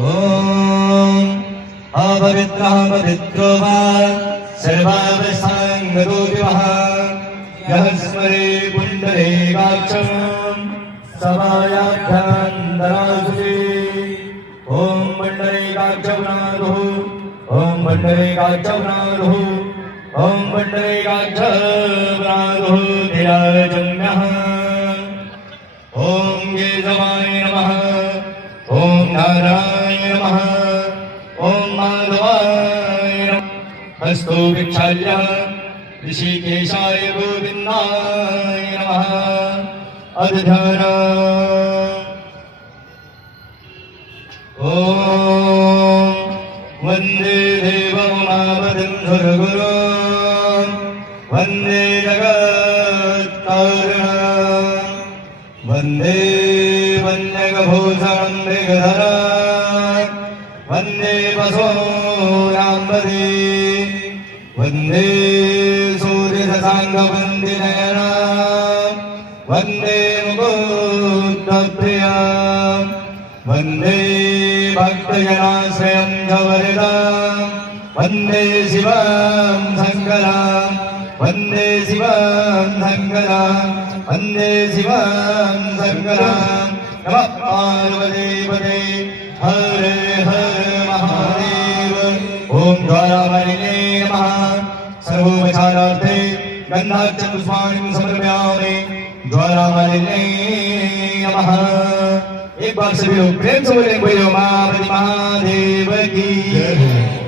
ॐ अपवित्रः पवित्रो वा सर्वावस्थाङ्गतो विवः यः स्मरे पुण्डरीकाक्षं समायाभ्यन्तरासुते ॐ पुण्डरीकाक्षपुनादुः ॐ पुण्डरीकाक्षपुनादुः ॐ पुण्डरीकाक्षपुनादुः धिराजम्यः ॐ केशवाय नमः ॐ नारायणाय नमः ॐ माधवाय नमः हस्तो विक्षाल्यः ऋषिकेशाय गोविन्दाय नमः अदधान ॐ वन्दे देवमुमापतिं वन्दे जगत्कारणं वन्दे वन्यगभूषणं मृगधरं वन्दे वसोराम्बरे वन्दे सूर्यशशाङ्कवन्दिनयनं वन्दे मुकुन्दप्रियं वन्दे भक्तजनाश्रयं जवरदं वन्दे शिवं शङ्करं वन्दे शिवं शङ्करं वन्दे शिवं शङ्करं नमः पार्वतीपते हर हर महादेव ॐ ज्वालामालिने नमः सर्वोपचारार्थे गन्धाक्षपुष्पाणिं समर्पयामि ज्वालामालिने नमः एक बार सभी लोग प्रेम से बोलें बोलो महादेव की जय।